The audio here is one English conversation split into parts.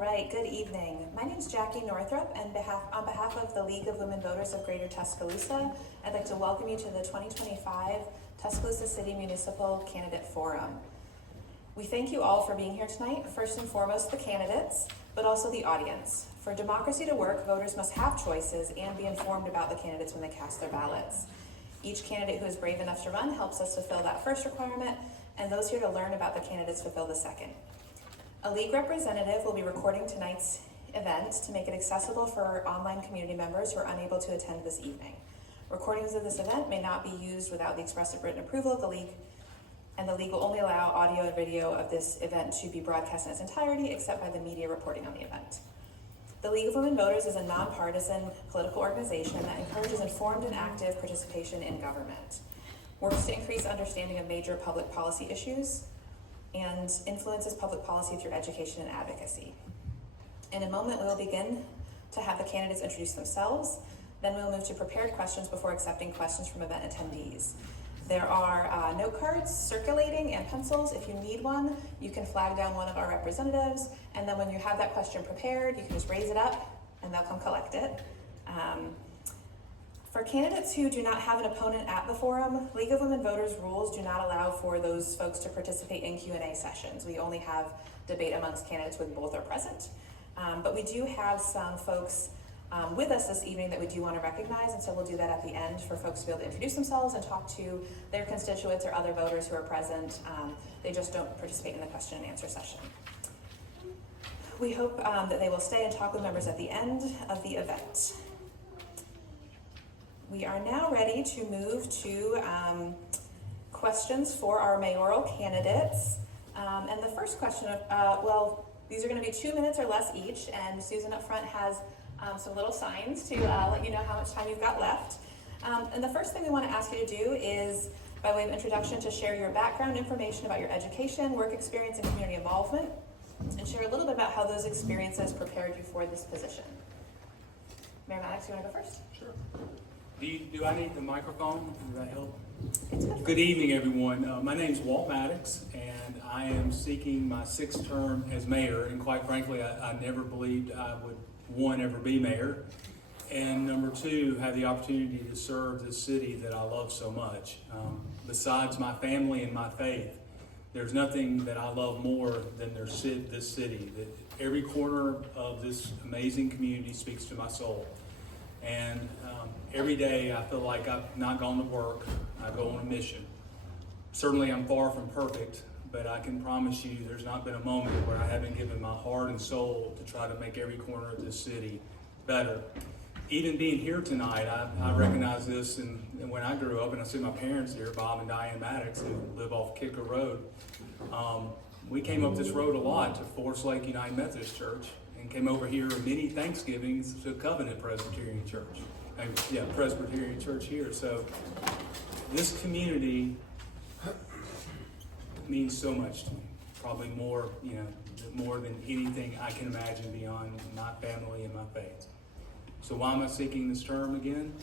right, good evening. My name is Jackie Northrup, and on behalf of the League of Women Voters of Greater Tuscaloosa, I'd like to welcome you to the 2025 Tuscaloosa City Municipal Candidate Forum. We thank you all for being here tonight, first and foremost the candidates, but also the audience. For democracy to work, voters must have choices and be informed about the candidates when they cast their ballots. Each candidate who is brave enough to run helps us fulfill that first requirement, and those here to learn about the candidates fulfill the second. A league representative will be recording tonight's event to make it accessible for online community members who are unable to attend this evening. Recordings of this event may not be used without the express written approval of the league, and the league will only allow audio and video of this event to be broadcast in its entirety except by the media reporting on the event. The League of Women Voters is a nonpartisan political organization that encourages informed and active participation in government, works to increase understanding of major public policy issues, and influences public policy through education and advocacy. In a moment, we will begin to have the candidates introduce themselves. Then we will move to prepared questions before accepting questions from event attendees. There are note cards circulating and pencils. If you need one, you can flag down one of our representatives, and then when you have that question prepared, you can just raise it up and they'll come collect it. For candidates who do not have an opponent at the forum, League of Women Voters rules do not allow for those folks to participate in Q&A sessions. We only have debate amongst candidates when both are present. But we do have some folks with us this evening that we do want to recognize, and so we'll do that at the end for folks to be able to introduce themselves and talk to their constituents or other voters who are present. They just don't participate in the question and answer session. We hope that they will stay and talk with members at the end of the event. We are now ready to move to questions for our mayoral candidates. And the first question, these are going to be 2 minutes or less each, and Susan up front has some little signs to let you know how much time you've got left. And the first thing we want to ask you to do is, by way of introduction, to share your background information about your education, work experience, and community involvement, and share a little bit about how those experiences prepared you for this position. Mayor Maddox, you want to go first? Sure. Do I need the microphone? Does that help? It's good. Good evening, everyone. My name is Walt Maddox, and I am seeking my 6th term as mayor. And quite frankly, I never believed I would, one, ever be mayor, and number 2, have the opportunity to serve this city that I love so much. Besides my family and my faith, there's nothing that I love more than this city. That every corner of this amazing community speaks to my soul. And every day I feel like I've not gone to work, I go on a mission. Certainly I'm far from perfect, but I can promise you there's not been a moment where I haven't given my heart and soul to try to make every corner of this city better. Even being here tonight, I recognize this, and when I grew up, and I see my parents here, Bob and Diane Maddox, who live off Kicker Road. We came up this road a lot to Forest Lake United Methodist Church, and came over here many Thanksgivings to Covenant Presbyterian Church. Presbyterian Church here. So this community means so much to me. Probably more than anything I can imagine beyond my family and my faith. So why am I seeking this term again?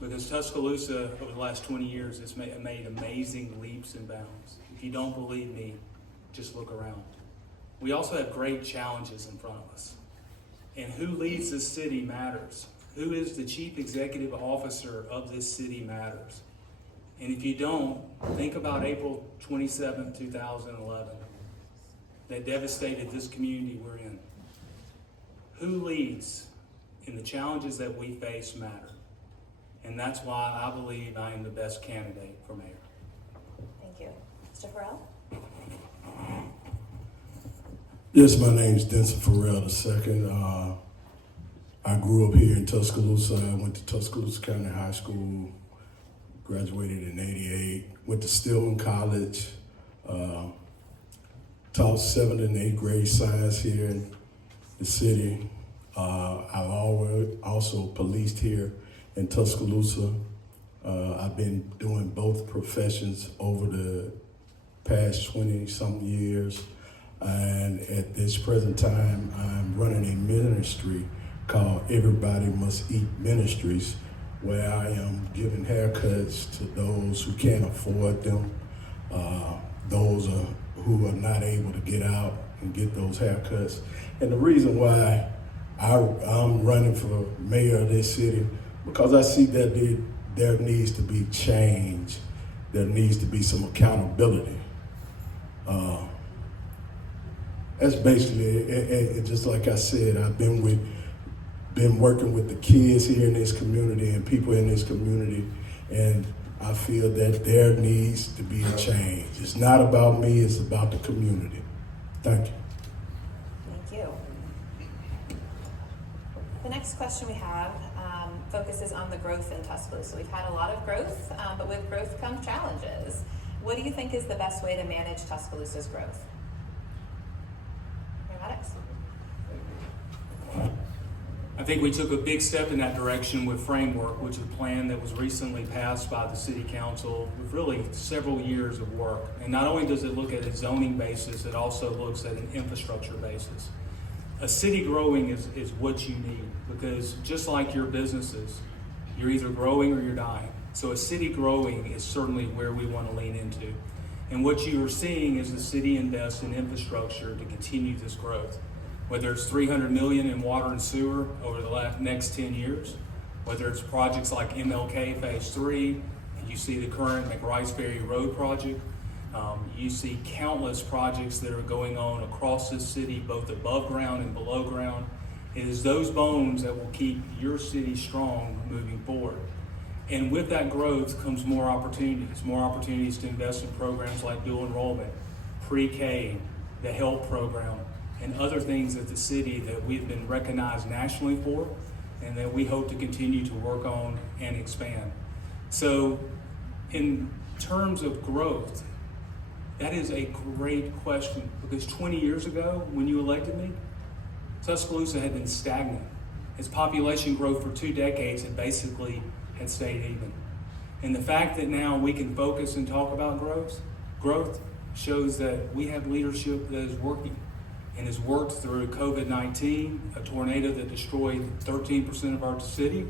Because Tuscaloosa, over the last 20 years, has made amazing leaps and bounds. If you don't believe me, just look around. We also have great challenges in front of us. And who leads this city matters. Who is the chief executive officer of this city matters. And if you don't, think about April 27, 2011, that devastated this community we're in. Who leads in the challenges that we face matter. And that's why I believe I am the best candidate for mayor. Thank you. Mr. Farrell? Yes, my name is Denson Farrell II. I grew up here in Tuscaloosa. I went to Tuscaloosa County High School, graduated in '88, went to Stillman College, taught 7th and 8th grade science here in the city. I've also policed here in Tuscaloosa. I've been doing both professions over the past 20-something years. And at this present time, I'm running a ministry called Everybody Must Eat Ministries, where I am giving haircuts to those who can't afford them, those who are not able to get out and get those haircuts. And the reason why I'm running for mayor of this city, because I see that there needs to be change. There needs to be some accountability. That's basically it. Just like I said, I've been working with the kids here in this community and people in this community, and I feel that there needs to be a change. It's not about me, it's about the community. Thank you. Thank you. The next question we have focuses on the growth in Tuscaloosa. We've had a lot of growth, but with growth come challenges. What do you think is the best way to manage Tuscaloosa's growth? Mathematics? I think we took a big step in that direction with Framework, which is a plan that was recently passed by the City Council with really several years of work. And not only does it look at a zoning basis, it also looks at an infrastructure basis. A city growing is what you need, because just like your businesses, you're either growing or you're dying. So a city growing is certainly where we want to lean into. And what you are seeing is the city invest in infrastructure to continue this growth. Whether it's $300 million in water and sewer over the next 10 years, whether it's projects like MLK Phase 3, you see the current McRiceberry Road project, you see countless projects that are going on across this city, both above ground and below ground. It is those bones that will keep your city strong moving forward. And with that growth comes more opportunities to invest in programs like dual enrollment, pre-K, the health program, and other things at the city that we've been recognized nationally for and that we hope to continue to work on and expand. So in terms of growth, that is a great question, because 20 years ago when you elected me, Tuscaloosa had been stagnant. Its population growth for 2 decades had stayed even. And the fact that now we can focus and talk about growth shows that we have leadership that is working and has worked through COVID-19, a tornado that destroyed 13% of our city,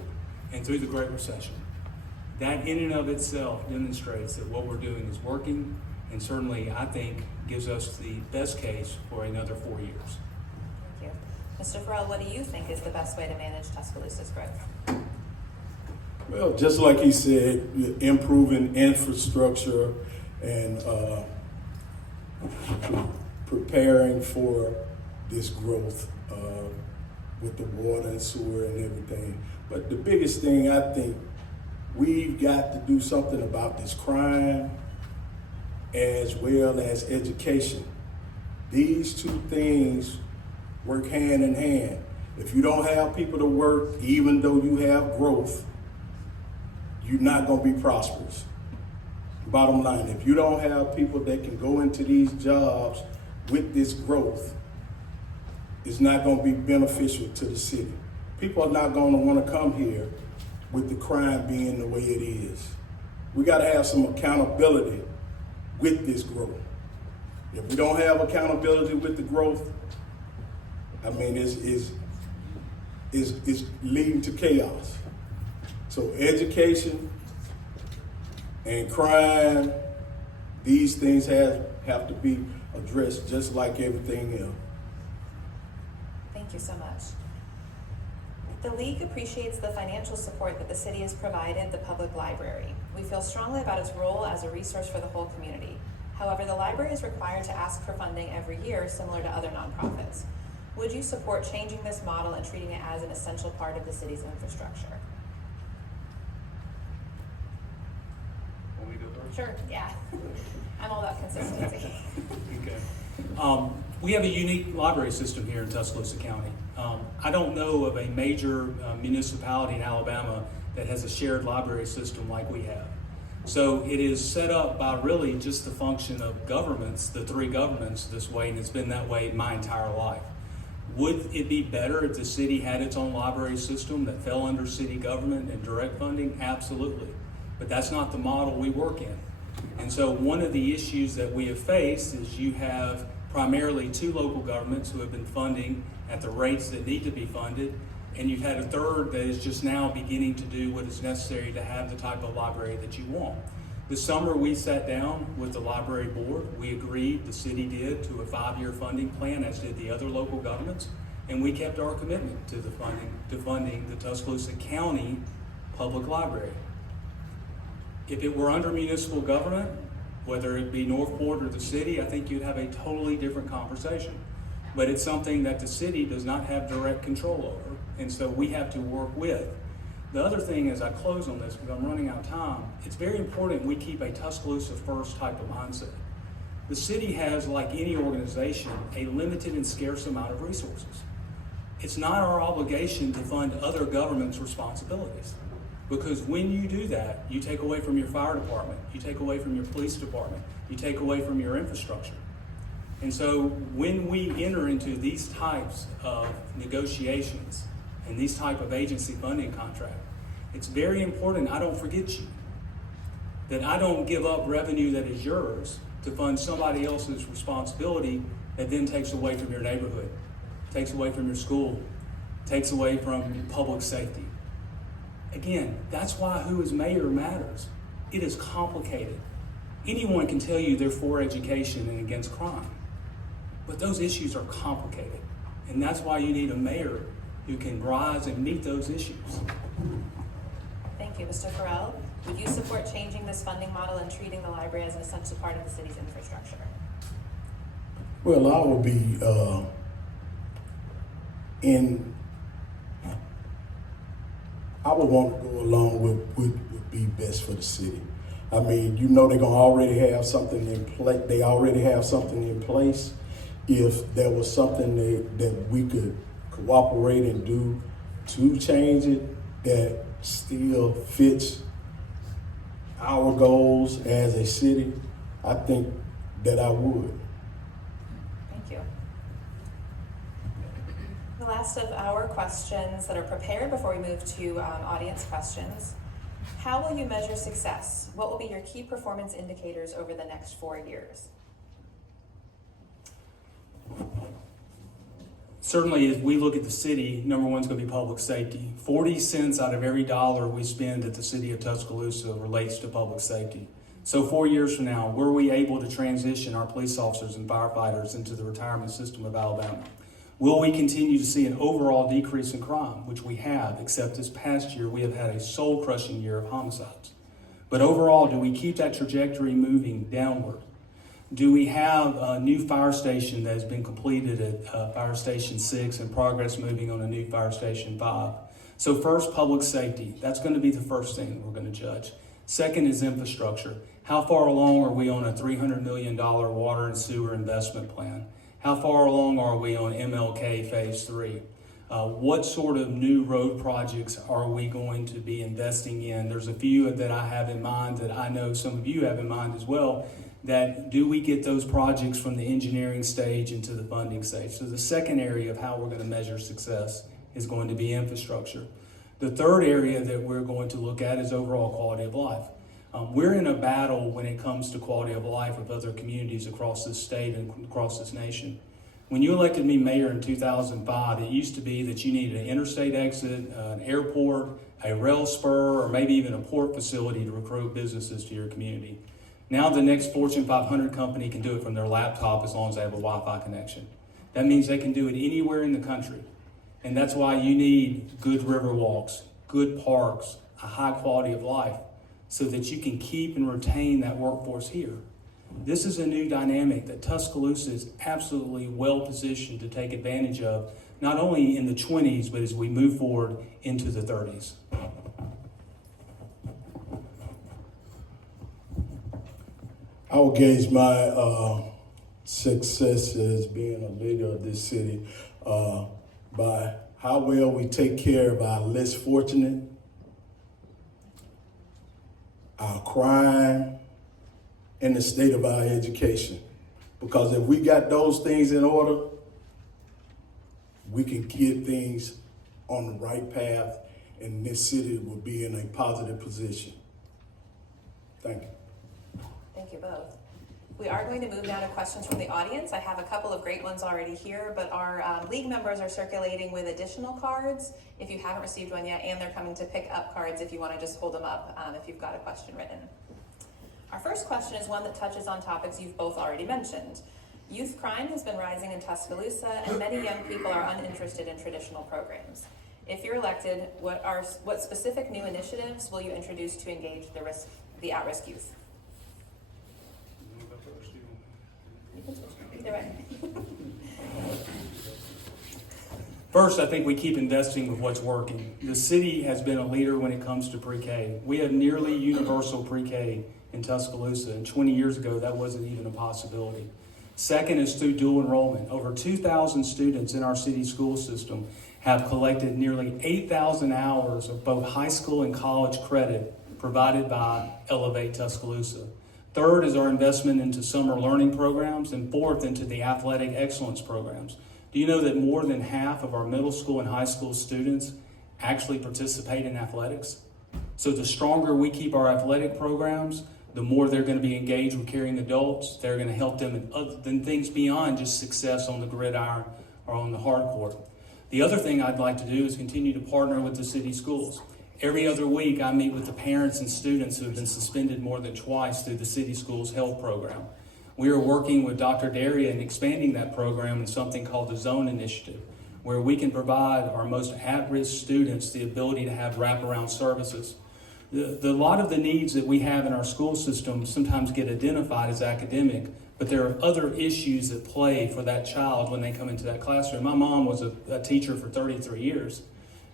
and through the Great Recession. That in and of itself demonstrates that what we're doing is working, and certainly I think gives us the best case for another 4 years. Thank you. Mr. Farrell, what do you think is the best way to manage Tuscaloosa's growth? Well, just like he said, improving infrastructure and preparing for this growth with the water and sewer and everything. But the biggest thing, I think, we've got to do something about this crime as well as education. These two things work hand in hand. If you don't have people to work, even though you have growth, you're not going to be prosperous. Bottom line, if you don't have people that can go into these jobs with this growth, it's not going to be beneficial to the city. People are not going to want to come here with the crime being the way it is. We got to have some accountability with this growth. If we don't have accountability with the growth, I mean, it's leading to chaos. So education and crime, these things have to be addressed just like everything else. Thank you so much. The League appreciates the financial support that the city has provided the public library. We feel strongly about its role as a resource for the whole community. However, the library is required to ask for funding every year, similar to other nonprofits. Would you support changing this model and treating it as an essential part of the city's infrastructure? Want me to go first? Sure, yeah. I'm all about consistency. Okay. We have a unique library system here in Tuscaloosa County. I don't know of a major municipality in Alabama that has a shared library system like we have. So it is set up by really just the function of governments, the 3 governments this way, and it's been that way my entire life. Would it be better if the city had its own library system that fell under city government and direct funding? Absolutely. But that's not the model we work in. And so one of the issues that we have faced is you have primarily 2 local governments who have been funding at the rates that need to be funded, and you've had a third that is just now beginning to do what is necessary to have the type of library that you want. The summer we sat down with the library board, we agreed, the city did, to a 5-year funding plan, as did the other local governments, and we kept our commitment to funding the Tuscaloosa County Public Library. If it were under municipal government, whether it be Northport or the city, I think you'd have a totally different conversation. But it's something that the city does not have direct control over, and so we have to work with. The other thing, as I close on this, because I'm running out of time, it's very important we keep a Tuscaloosa first type of mindset. The city has, like any organization, a limited and scarce amount of resources. It's not our obligation to fund other governments' responsibilities. Because when you do that, you take away from your fire department, you take away from your police department, you take away from your infrastructure. And so when we enter into these types of negotiations and these type of agency funding contract, it's very important I don't forget you, that I don't give up revenue that is yours to fund somebody else's responsibility that then takes away from your neighborhood, takes away from your school, takes away from public safety. Again, that's why who is mayor matters. It is complicated. Anyone can tell you they're for education and against crime, but those issues are complicated. And that's why you need a mayor who can rise and meet those issues. Thank you. Mr. Farrell, would you support changing this funding model and treating the library as an essential part of the city's infrastructure? Well, I will be I would want to go along with what would be best for the city. I mean, you know, they're gonna already have something in place. They already have something in place. If there was something that we could cooperate and do to change it that still fits our goals as a city, I think that I would. Thank you. The last of our questions that are prepared before we move to audience questions. How will you measure success? What will be your key performance indicators over the next 4 years? Certainly, as we look at the city, number one is going to be public safety. 40 cents out of every dollar we spend at the city of Tuscaloosa relates to public safety. So 4 years from now, were we able to transition our police officers and firefighters into the retirement system of Alabama? Will we continue to see an overall decrease in crime, which we have, except this past year we have had a soul-crushing year of homicides. But overall, do we keep that trajectory moving downward? Do we have a new fire station that has been completed at Fire Station 6 and progress moving on a new Fire Station 5? So first, public safety. That's going to be the first thing we're going to judge. Second is infrastructure. How far along are we on a $300 million water and sewer investment plan? How far along are we on MLK Phase 3? What sort of new road projects are we going to be investing in? There's a few that I have in mind that I know some of you have in mind as well. That do we get those projects from the engineering stage into the funding stage? So the second area of how we're going to measure success is going to be infrastructure. The third area that we're going to look at is overall quality of life. We're in a battle when it comes to quality of life with other communities across this state and across this nation. When you elected me mayor in 2005, it used to be that you needed an interstate exit, an airport, a rail spur, or maybe even a port facility to recruit businesses to your community. Now the next Fortune 500 company can do it from their laptop as long as they have a Wi-Fi connection. That means they can do it anywhere in the country. And that's why you need good river walks, good parks, a high quality of life, so that you can keep and retain that workforce here. This is a new dynamic that Tuscaloosa is absolutely well positioned to take advantage of, not only in the 20s, but as we move forward into the 30s. I would gauge my success as being a leader of this city by how well we take care of our less fortunate, our crime, and the state of our education. Because if we got those things in order, we can get things on the right path, and this city will be in a positive position. Thank you. Thank you both. We are going to move now to questions from the audience. I have a couple of great ones already here, but our league members are circulating with additional cards if you haven't received one yet, and they're coming to pick up cards if you want to just hold them up if you've got a question written. Our first question is one that touches on topics you've both already mentioned. Youth crime has been rising in Tuscaloosa, and many young people are uninterested in traditional programs. If you're elected, what specific new initiatives will you introduce to engage the at-risk youth? You can switch. Either way. First, I think we keep investing with what's working. The city has been a leader when it comes to pre-K. We have nearly universal pre-K in Tuscaloosa, and 20 years ago, that wasn't even a possibility. Second is through dual enrollment. Over 2,000 students in our city school system have collected nearly 8,000 hours of both high school and college credit provided by Elevate Tuscaloosa. Third is our investment into summer learning programs, and fourth, into the athletic excellence programs. Do you know that more than half of our middle school and high school students actually participate in athletics? So the stronger we keep our athletic programs, the more they're going to be engaged with caring adults. They're going to help them in other than things beyond just success on the gridiron or on the hard court. The other thing I'd like to do is continue to partner with the city schools. Every other week, I meet with the parents and students who have been suspended more than twice through the city schools health program. We are working with Dr. Daria and expanding that program in something called the Zone Initiative, where we can provide our most at-risk students the ability to have wraparound services. A lot of the needs that we have in our school system sometimes get identified as academic, but there are other issues that play for that child when they come into that classroom. My mom was a teacher for 33 years,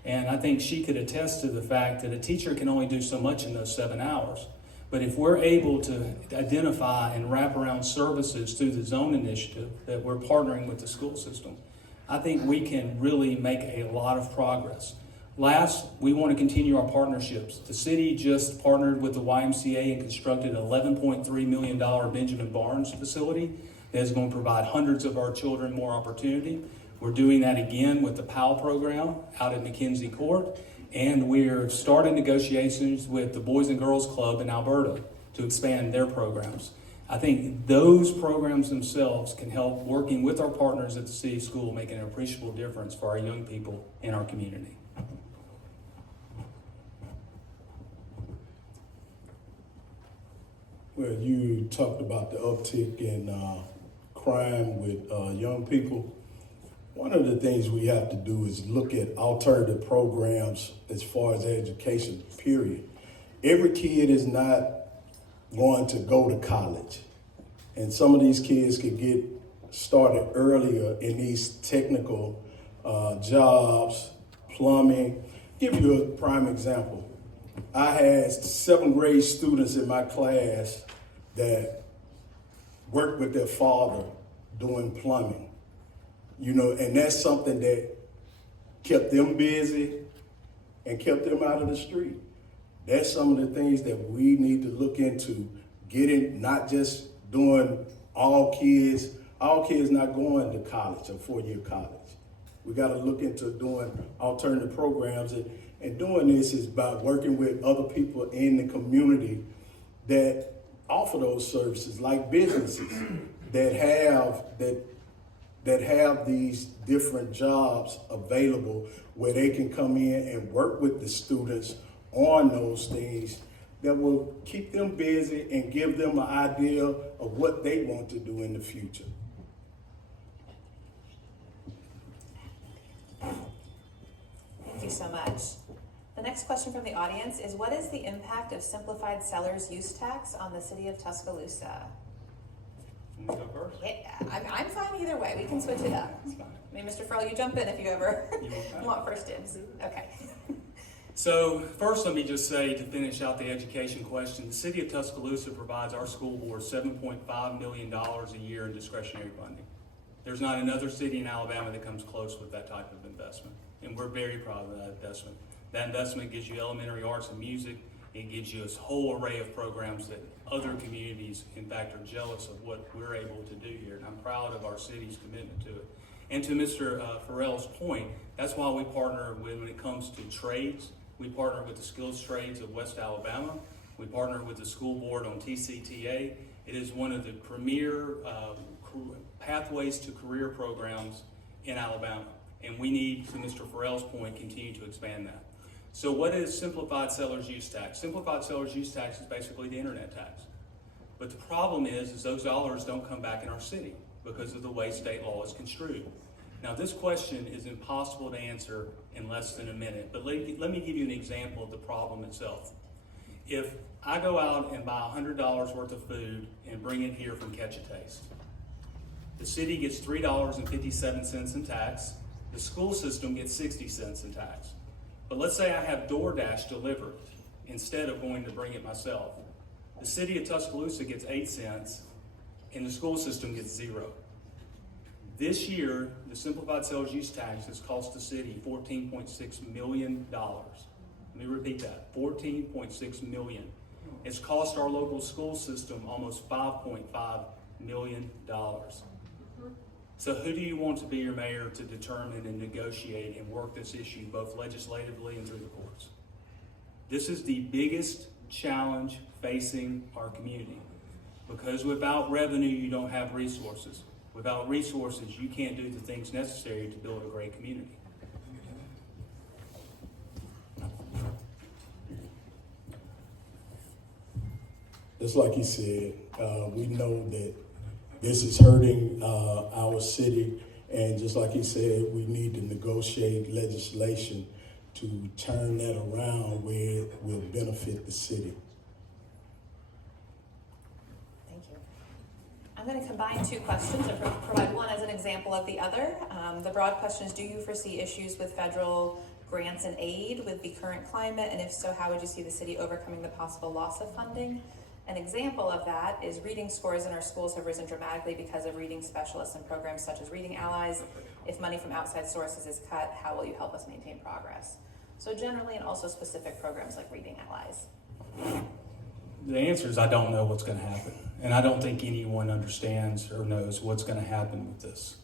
and I think she could attest to the fact that a teacher can only do so much in those 7 hours. But if we're able to identify and wrap around services through the Zone Initiative that we're partnering with the school system, I think we can really make a lot of progress. Last, we want to continue our partnerships. The city just partnered with the YMCA and constructed an $11.3 million Benjamin Barnes facility that is going to provide hundreds of our children more opportunity. We're doing that again with the PAL program out at McKenzie Court, and we're starting negotiations with the Boys and Girls Club in Alberta to expand their programs. I think those programs themselves can help, working with our partners at the city school, make an appreciable difference for our young people in our community. Well, you talked about the uptick in crime with young people. One of the things we have to do is look at alternative programs as far as education, period. Every kid is not going to go to college. And some of these kids could get started earlier in these technical jobs, plumbing. Give you a prime example. I had 7th grade students in my class that worked with their father doing plumbing. You know, and that's something that kept them busy and kept them out of the street. That's some of the things that we need to look into, getting, not just doing all kids not going to college, a 4-year college. We got to look into doing alternative programs, and doing this is about working with other people in the community that offer those services, like businesses that have these different jobs available where they can come in and work with the students on those things that will keep them busy and give them an idea of what they want to do in the future. Thank you so much. The next question from the audience is, what is the impact of simplified seller's use tax on the city of Tuscaloosa? You want me to go first? Yeah, I'm fine either way. We can switch it up. I mean, Mr. Farrell, you jump in if you ever want first dibs. Okay. So first, let me just say, to finish out the education question, the city of Tuscaloosa provides our school board $7.5 million a year in discretionary funding. There's not another city in Alabama that comes close with that type of investment, and we're very proud of that investment. That investment gives you elementary arts and music. It gives you a whole array of programs that other communities, in fact, are jealous of what we're able to do here, and I'm proud of our city's commitment to it. And to Mr. Farrell's point, that's why we partner with, when it comes to trades, we partner with the Skills Trades of West Alabama. We partner with the school board on TCTA. It is one of the premier pathways to career programs in Alabama. And we need, to Mr. Farrell's point, continue to expand that. So what is simplified seller's use tax? Simplified seller's use tax is basically the internet tax. But the problem is those dollars don't come back in our city because of the way state law is construed. Now, this question is impossible to answer in less than a minute, but let me give you an example of the problem itself. If I go out and buy $100 worth of food and bring it here from Catch a Taste, the city gets $3.57 in tax, the school system gets 60 cents in tax. But let's say I have DoorDash delivered instead of going to bring it myself. The city of Tuscaloosa gets 8 cents and the school system gets 0. This year, the simplified sales use tax has cost the city $14.6 million. Let me repeat that, $14.6 million. It's cost our local school system almost $5.5 million. So who do you want to be your mayor to determine and negotiate and work this issue both legislatively and through the courts? This is the biggest challenge facing our community, because without revenue, you don't have resources. Without resources, you can't do the things necessary to build a great community. Just like he said, we know that this is hurting our city, and just like he said, we need to negotiate legislation to turn that around where it will benefit the city. Thank you. I'm going to combine two questions and provide one as an example of the other. The broad question is, do you foresee issues with federal grants and aid with the current climate? And if so, how would you see the city overcoming the possible loss of funding? An example of that is reading scores in our schools have risen dramatically because of reading specialists and programs such as Reading Allies. If money from outside sources is cut, how will you help us maintain progress? So generally, and also specific programs like Reading Allies. The answer is I don't know what's going to happen. And I don't think anyone understands or knows what's going to happen with this.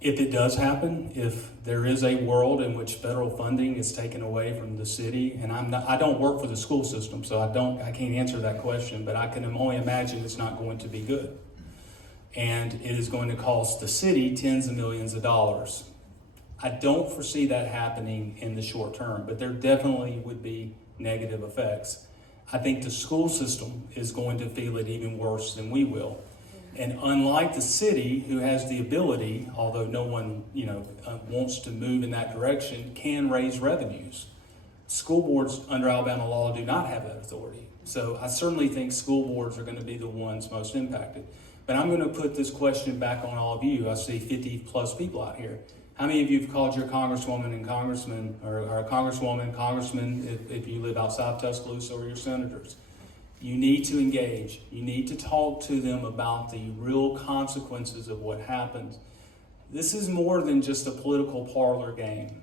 If it does happen, if there is a world in which federal funding is taken away from the city, and I don't work for the school system, so I can't answer that question, but I can only imagine it's not going to be good. And it is going to cost the city tens of millions of dollars. I don't foresee that happening in the short term, but there definitely would be negative effects. I think the school system is going to feel it even worse than we will. And unlike the city, who has the ability, although no one wants to move in that direction, can raise revenues. School boards under Alabama law do not have that authority. So I certainly think school boards are going to be the ones most impacted. But I'm going to put this question back on all of you. I see 50 plus people out here. How many of you have called your congresswoman and congressman, or a congresswoman, congressman, if you live outside of Tuscaloosa, or your senators? You need to engage. You need to talk to them about the real consequences of what happens. This is more than just a political parlor game.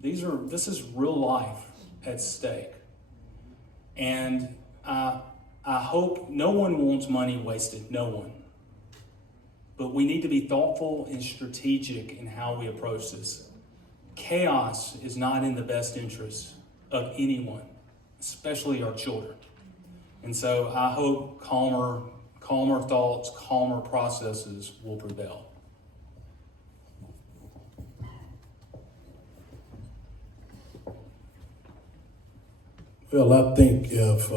This is real life at stake. And I hope no one wants money wasted, no one. But we need to be thoughtful and strategic in how we approach this. Chaos is not in the best interest of anyone, especially our children. And so I hope calmer thoughts, calmer processes will prevail. Well, I think if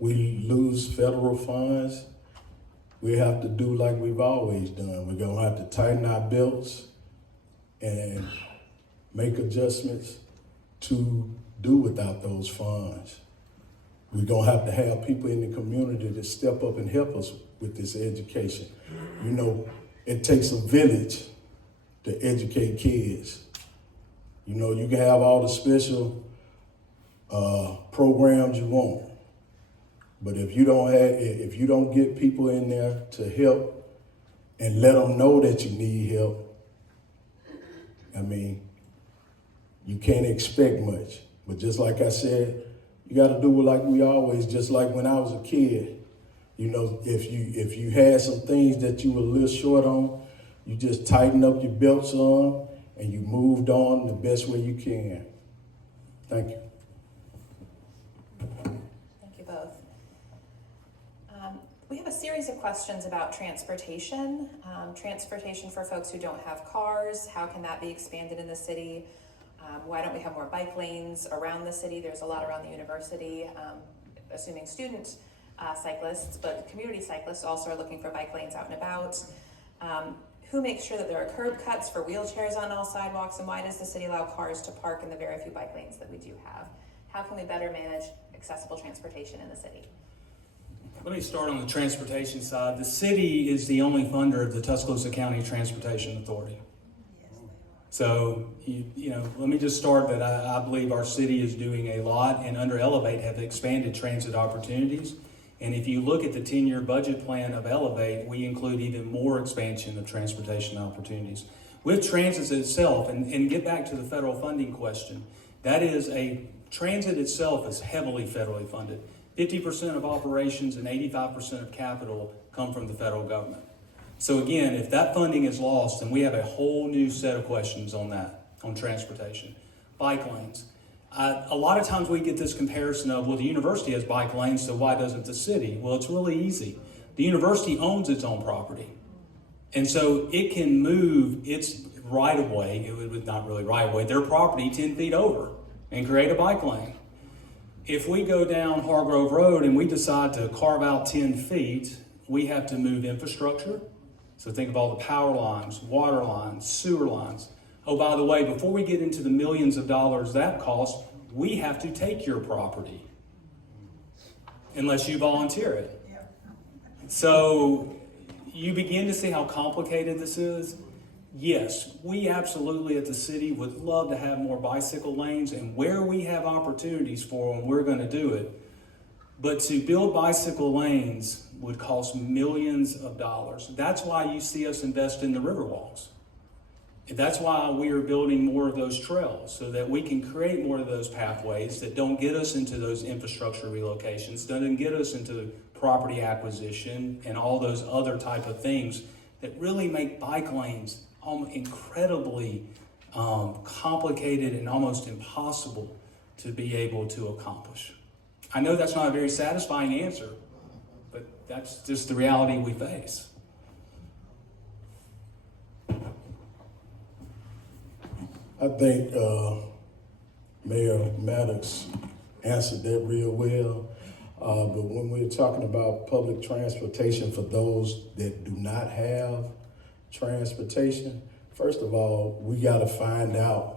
we lose federal funds, we have to do like we've always done. We're going to have to tighten our belts and make adjustments to do without those funds. We're going to have people in the community to step up and help us with this education. You know, it takes a village to educate kids. You know, you can have all the special programs you want, but if you don't get people in there to help and let them know that you need help, I mean, you can't expect much. But just like I said, you got to do it like we always, just like when I was a kid. You know, if you had some things that you were a little short on, you just tighten up your belts on and you moved on the best way you can. Thank you. Thank you both. We have a series of questions about transportation. Transportation for folks who don't have cars. How can that be expanded in the city? Why don't we have more bike lanes around the city? There's a lot around the university, assuming student cyclists, but community cyclists also are looking for bike lanes out and about. Who makes sure that there are curb cuts for wheelchairs on all sidewalks, and why does the city allow cars to park in the very few bike lanes that we do have? How can we better manage accessible transportation in the city? Let me start on the transportation side. The city is the only funder of the Tuscaloosa County Transportation Authority. So, let me just start that I believe our city is doing a lot, and under Elevate have expanded transit opportunities. And if you look at the 10-year budget plan of Elevate, we include even more expansion of transportation opportunities. With transit itself, and get back to the federal funding question, transit itself is heavily federally funded. 50% of operations and 85% of capital come from the federal government. So again, if that funding is lost, then we have a whole new set of questions on that, on transportation. Bike lanes. A lot of times we get this comparison of, well, the university has bike lanes, so why doesn't the city? Well, it's really easy. The university owns its own property. And so it can move its right-of-way, it was not really right-of-way, their property 10 feet over and create a bike lane. If we go down Hargrove Road and we decide to carve out 10 feet, we have to move infrastructure. So think of all the power lines, water lines, sewer lines. Oh, by the way, before we get into the millions of dollars that costs, we have to take your property unless you volunteer it. So you begin to see how complicated this is. Yes, we absolutely at the city would love to have more bicycle lanes, and where we have opportunities for them, we're going to do it. But to build bicycle lanes would cost millions of dollars. That's why you see us invest in the Riverwalks. That's why we are building more of those trails, so that we can create more of those pathways that don't get us into those infrastructure relocations, doesn't get us into property acquisition and all those other type of things that really make bike lanes incredibly complicated and almost impossible to be able to accomplish. I know that's not a very satisfying answer, but that's just the reality we face. I think Mayor Maddox answered that real well. But when we're talking about public transportation for those that do not have transportation, first of all, we got to find out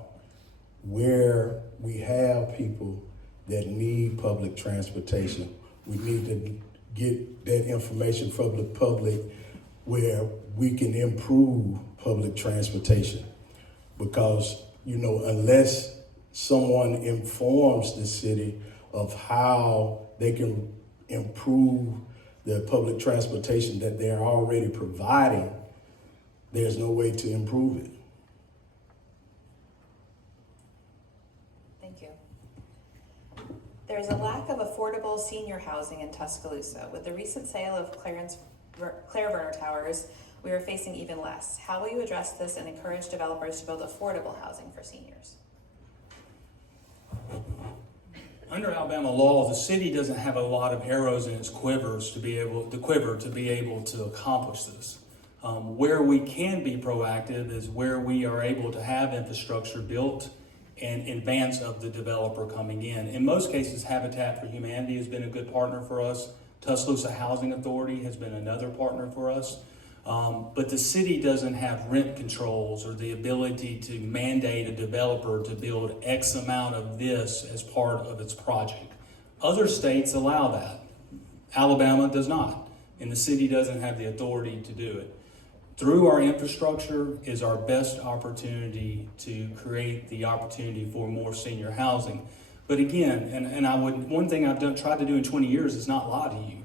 where we have people that need public transportation. We need to get that information from the public where we can improve public transportation. Because, unless someone informs the city of how they can improve the public transportation that they're already providing, there's no way to improve it. Thank you. There's a lack of affordable senior housing in Tuscaloosa. With the recent sale of Claire Werner Towers, we are facing even less. How will you address this and encourage developers to build affordable housing for seniors? Under Alabama law, the city doesn't have a lot of arrows in its quiver to be able to accomplish this. Where we can be proactive is where we are able to have infrastructure built in advance of the developer coming in. In most cases, Habitat for Humanity has been a good partner for us. Tuscaloosa Housing Authority has been another partner for us. But the city doesn't have rent controls or the ability to mandate a developer to build X amount of this as part of its project. Other states allow that. Alabama does not, and the city doesn't have the authority to do it. Through our infrastructure is our best opportunity to create the opportunity for more senior housing. But again, one thing I've tried to do in 20 years is not lie to you.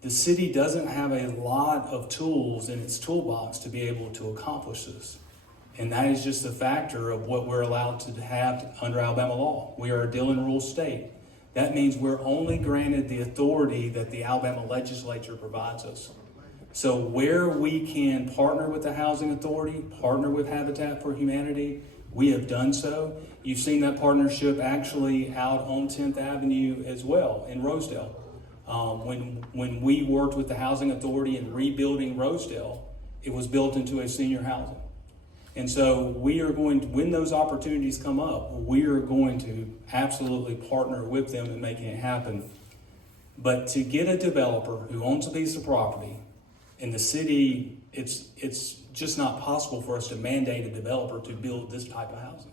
The city doesn't have a lot of tools in its toolbox to be able to accomplish this. And that is just a factor of what we're allowed to have under Alabama law. We are a deal and rule state. That means we're only granted the authority that the Alabama legislature provides us. So where we can partner with the Housing Authority, partner with Habitat for Humanity, we have done so. You've seen that partnership actually out on 10th Avenue as well in Rosedale. When we worked with the Housing Authority in rebuilding Rosedale, it was built into a senior housing. And so we are going to, when those opportunities come up, we are going to absolutely partner with them in making it happen. But to get a developer who owns a piece of property in the city, it's just not possible for us to mandate a developer to build this type of housing.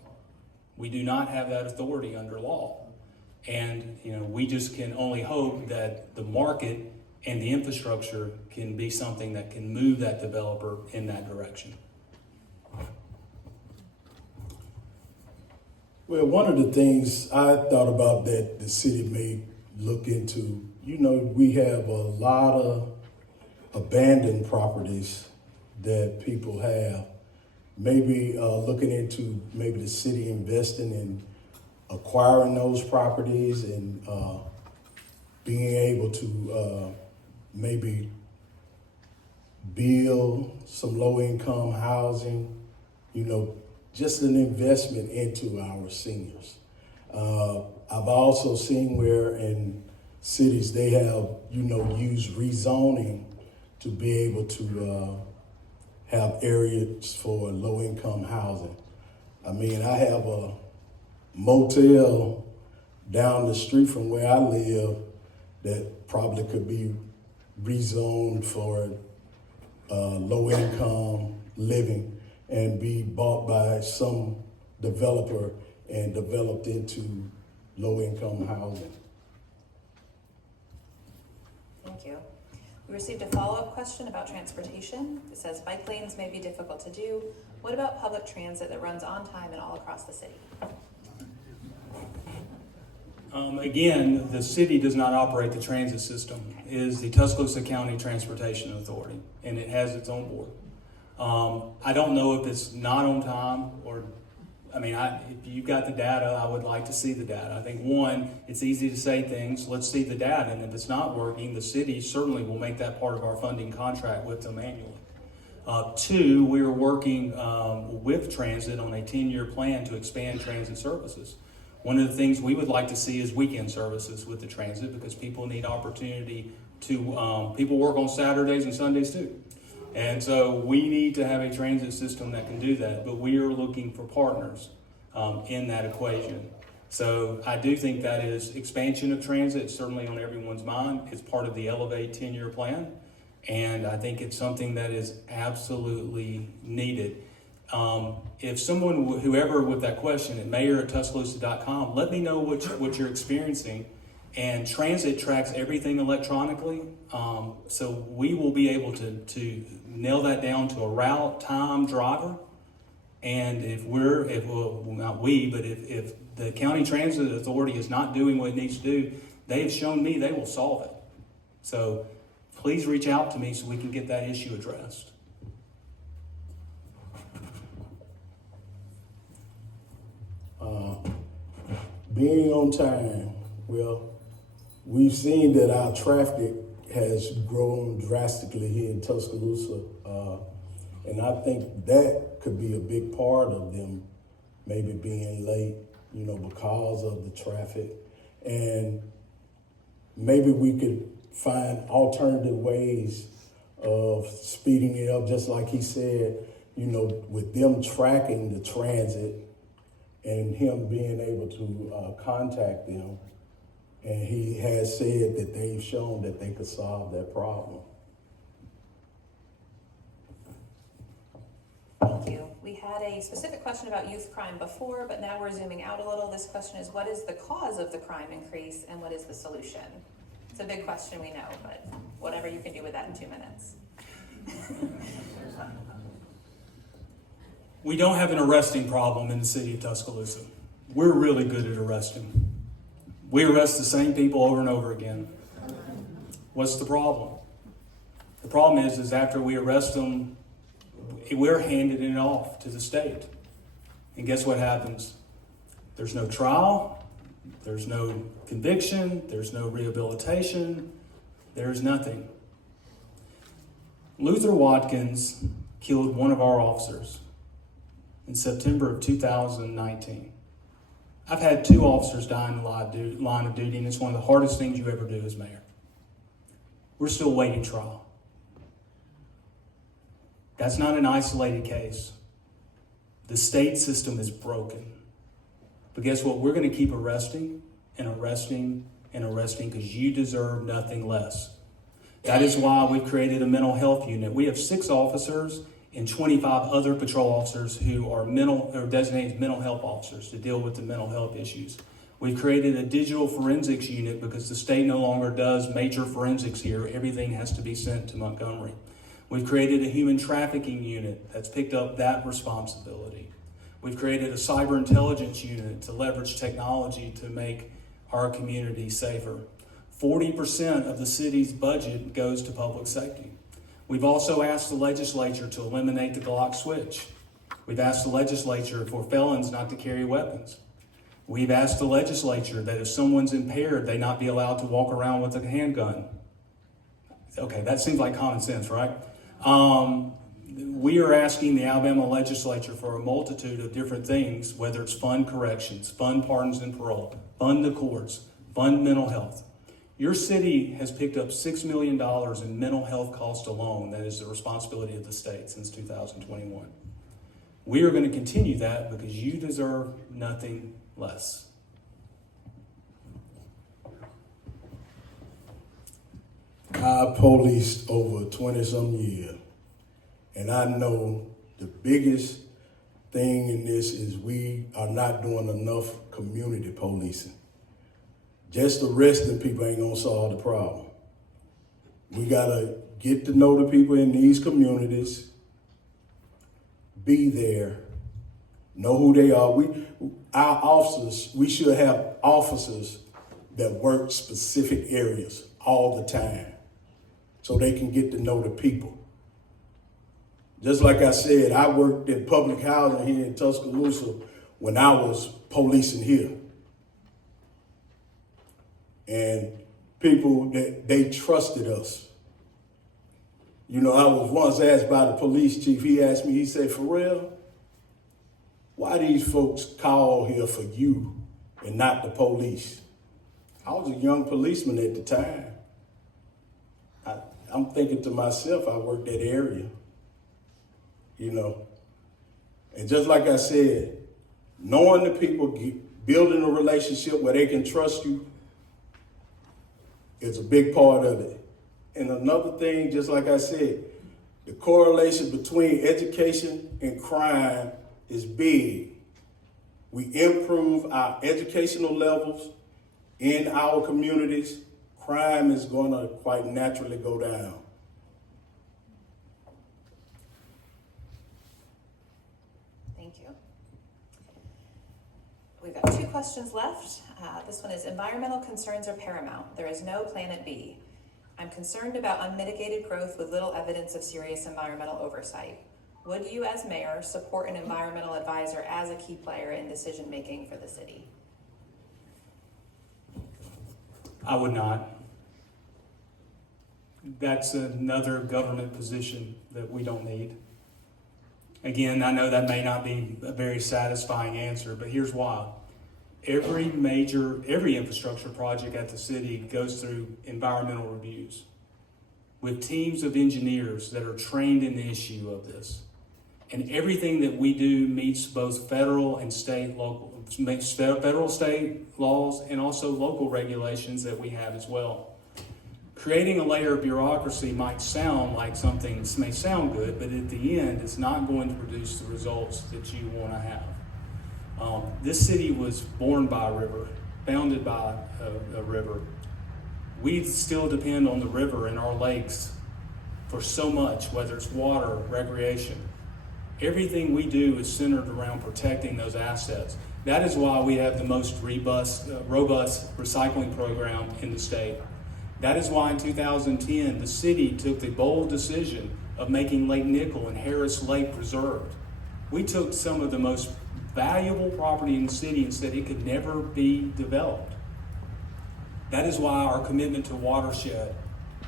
We do not have that authority under law. And, we just can only hope that the market and the infrastructure can be something that can move that developer in that direction. Well, one of the things I thought about that the city may look into, we have a lot of abandoned properties that people have. Maybe looking into maybe the city investing in acquiring those properties and being able to maybe build some low-income housing, just an investment into our seniors. I've also seen where in cities they have, used rezoning to be able to have areas for low-income housing. I have a motel down the street from where I live that probably could be rezoned for low-income living and be bought by some developer and developed into low-income housing. Thank you. We received a follow-up question about transportation. It says bike lanes may be difficult to do. What about public transit that runs on time and all across the city? Again, the city does not operate the transit system. It is the Tuscaloosa County Transportation Authority, and it has its own board. I don't know if it's not on time or, if you've got the data, I would like to see the data. I think one, it's easy to say things, let's see the data, and if it's not working, the city certainly will make that part of our funding contract with them annually. Two, we are working with transit on a 10-year plan to expand transit services. One of the things we would like to see is weekend services with the transit because people need opportunity to, people work on Saturdays and Sundays too. And so we need to have a transit system that can do that, but we are looking for partners in that equation. So I do think that is expansion of transit, certainly on everyone's mind. It's part of the Elevate 10-year plan. And I think it's something that is absolutely needed. If someone, whoever with that question at mayor@tuscaloosa.com, let me know what you're experiencing. And transit tracks everything electronically. So we will be able to nail that down to a route, time, driver. And if the County Transit Authority is not doing what it needs to do, they have shown me they will solve it. So please reach out to me so we can get that issue addressed. Being on time, well, we've seen that our traffic has grown drastically here in Tuscaloosa, and I think that could be a big part of them maybe being late, because of the traffic. And maybe we could find alternative ways of speeding it up, just like he said, with them tracking the transit and him being able to contact them. And he has said that they've shown that they could solve that problem. Thank you. We had a specific question about youth crime before, but now we're zooming out a little. This question is, what is the cause of the crime increase and what is the solution? It's a big question, we know, but whatever you can do with that in 2 minutes. We don't have an arresting problem in the city of Tuscaloosa. We're really good at arresting. We arrest the same people over and over again. What's the problem? The problem is after we arrest them, we're handing it off to the state. And guess what happens? There's no trial, there's no conviction, there's no rehabilitation, there's nothing. Luther Watkins killed one of our officers in September of 2019. I've had 2 officers die in the line of duty, and it's one of the hardest things you ever do as mayor. We're still waiting trial. That's not an isolated case. The state system is broken. But guess what? We're going to keep arresting and arresting and arresting because you deserve nothing less. That is why we've created a mental health unit. We have 6 officers and 25 other patrol officers who are designated mental health officers to deal with the mental health issues. We've created a digital forensics unit because the state no longer does major forensics here. Everything has to be sent to Montgomery. We've created a human trafficking unit that's picked up that responsibility. We've created a cyber intelligence unit to leverage technology to make our community safer. 40% of the city's budget goes to public safety. We've also asked the legislature to eliminate the Glock switch. We've asked the legislature for felons not to carry weapons. We've asked the legislature that if someone's impaired, they not be allowed to walk around with a handgun. Okay, that seems like common sense, right? We are asking the Alabama legislature for a multitude of different things, whether it's fund corrections, fund pardons and parole, fund the courts, fund mental health. Your city has picked up $6 million in mental health costs alone. That is the responsibility of the state since 2021. We are going to continue that because you deserve nothing less. I policed over 20-some years, and I know the biggest thing in this is we are not doing enough community policing. Just arresting people ain't gonna solve the problem. We gotta get to know the people in these communities, be there, know who they are. Our officers, we should have officers that work specific areas all the time so they can get to know the people. Just like I said, I worked in public housing here in Tuscaloosa when I was policing here. And people, they trusted us. You know, I was once asked by the police chief, he asked me, he said, "Pharrell, why these folks call here for you and not the police?" I was a young policeman at the time. I'm thinking to myself, I worked that area, you know. And just like I said, knowing the people, building a relationship where they can trust you is a big part of it. And another thing, just like I said, the correlation between education and crime is big. We improve our educational levels in our communities, crime is going to quite naturally go down. Thank you. We've got 2 questions left. This one is, environmental concerns are paramount. There is no planet B. I'm concerned about unmitigated growth with little evidence of serious environmental oversight. Would you, as mayor, support an environmental advisor as a key player in decision-making for the city? I would not. That's another government position that we don't need. Again, I know that may not be a very satisfying answer, but here's why. Every infrastructure project at the city goes through environmental reviews with teams of engineers that are trained in the issue of this. And everything that we do meets both federal, state laws and also local regulations that we have as well. Creating a layer of bureaucracy might sound like something that may sound good, but at the end, it's not going to produce the results that you want to have. This city was born by a river, founded by a river. We still depend on the river and our lakes for so much, whether it's water, recreation. Everything we do is centered around protecting those assets. That is why we have the most robust recycling program in the state. That is why in 2010, the city took the bold decision of making Lake Nickel and Harris Lake preserved. We took some of the most valuable property in the city and said it could never be developed. That is why our commitment to watershed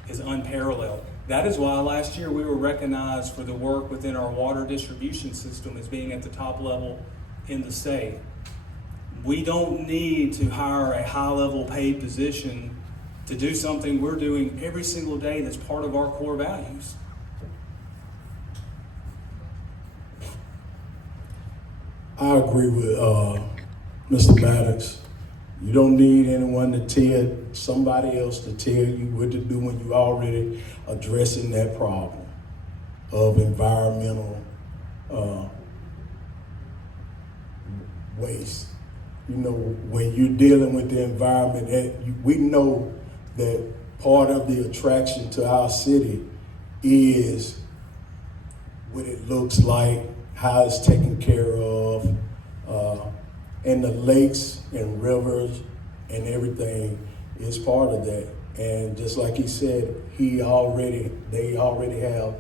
is unparalleled. That is why last year we were recognized for the work within our water distribution system as being at the top level in the state. We don't need to hire a high-level paid position to do something we're doing every single day that's part of our core values. I agree with Mr. Maddox. You don't need anyone to tell somebody else to tell you what to do when you already addressing that problem of environmental waste. You know, when you're dealing with the environment, we know that part of the attraction to our city is what it looks like, how it's taken care of, and the lakes and rivers and everything is part of that. And just like he said, they already have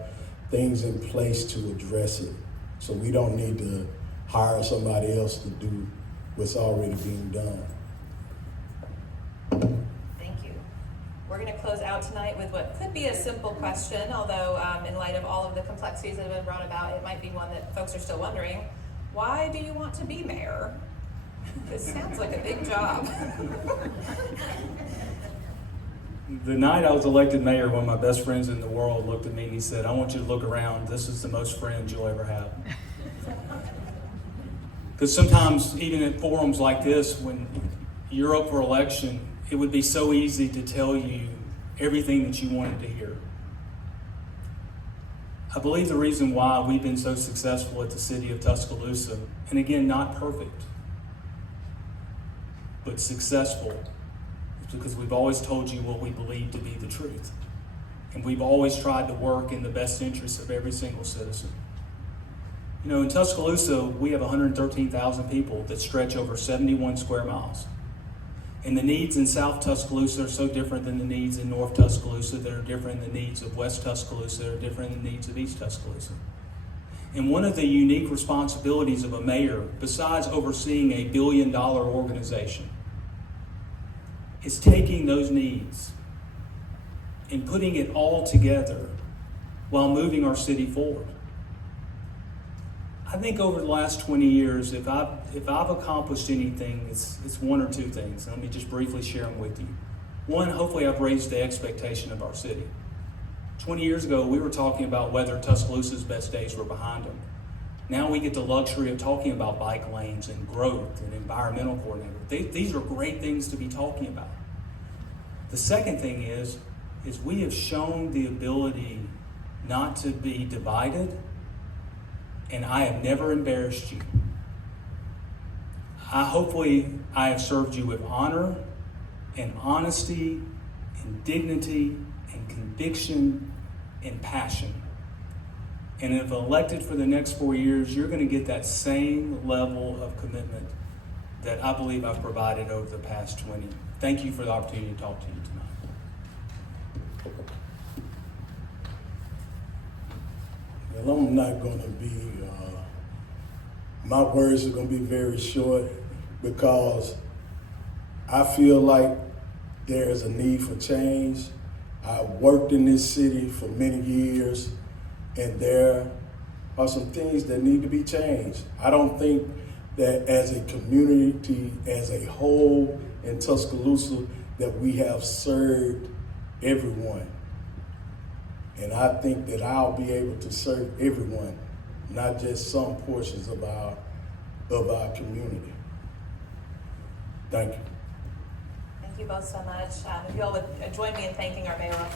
things in place to address it. So we don't need to hire somebody else to do what's already being done. Thank you. We're going to close out tonight with what could be a simple question, although in light of all of the complexities that have been brought about, it might be one that folks are still wondering. Why do you want to be mayor? This sounds like a big job. The night I was elected mayor, one of my best friends in the world looked at me and he said, "I want you to look around. This is the most friends you'll ever have." Because sometimes, even at forums like this, when you're up for election, it would be so easy to tell you everything that you wanted to hear. I believe the reason why we've been so successful at the city of Tuscaloosa, and again, not perfect, but successful, is because we've always told you what we believe to be the truth. And we've always tried to work in the best interests of every single citizen. You know, in Tuscaloosa, we have 113,000 people that stretch over 71 square miles. And the needs in South Tuscaloosa are so different than the needs in North Tuscaloosa, that are different than the needs of West Tuscaloosa, that are different than the needs of East Tuscaloosa. And one of the unique responsibilities of a mayor, besides overseeing a billion-dollar organization, is taking those needs and putting it all together while moving our city forward. I think over the last 20 years, if I've accomplished anything, it's one or two things. Let me just briefly share them with you. One, hopefully I've raised the expectation of our city. 20 years ago, we were talking about whether Tuscaloosa's best days were behind them. Now we get the luxury of talking about bike lanes and growth and environmental coordinator. These are great things to be talking about. The second thing is we have shown the ability not to be divided, and I have never embarrassed you. Hopefully I have served you with honor and honesty and dignity and conviction and passion. And if elected for the next 4 years, you're going to get that same level of commitment that I believe I've provided over the past 20. Thank you for the opportunity to talk to you tonight. Well, I'm not going to be, my words are going to be very short, because I feel like there is a need for change. I worked in this city for many years, and there are some things that need to be changed. I don't think that as a community, as a whole in Tuscaloosa, that we have served everyone. And I think that I'll be able to serve everyone, not just some portions of our community. Thank you. Thank you both so much. If you all would join me in thanking our mayoral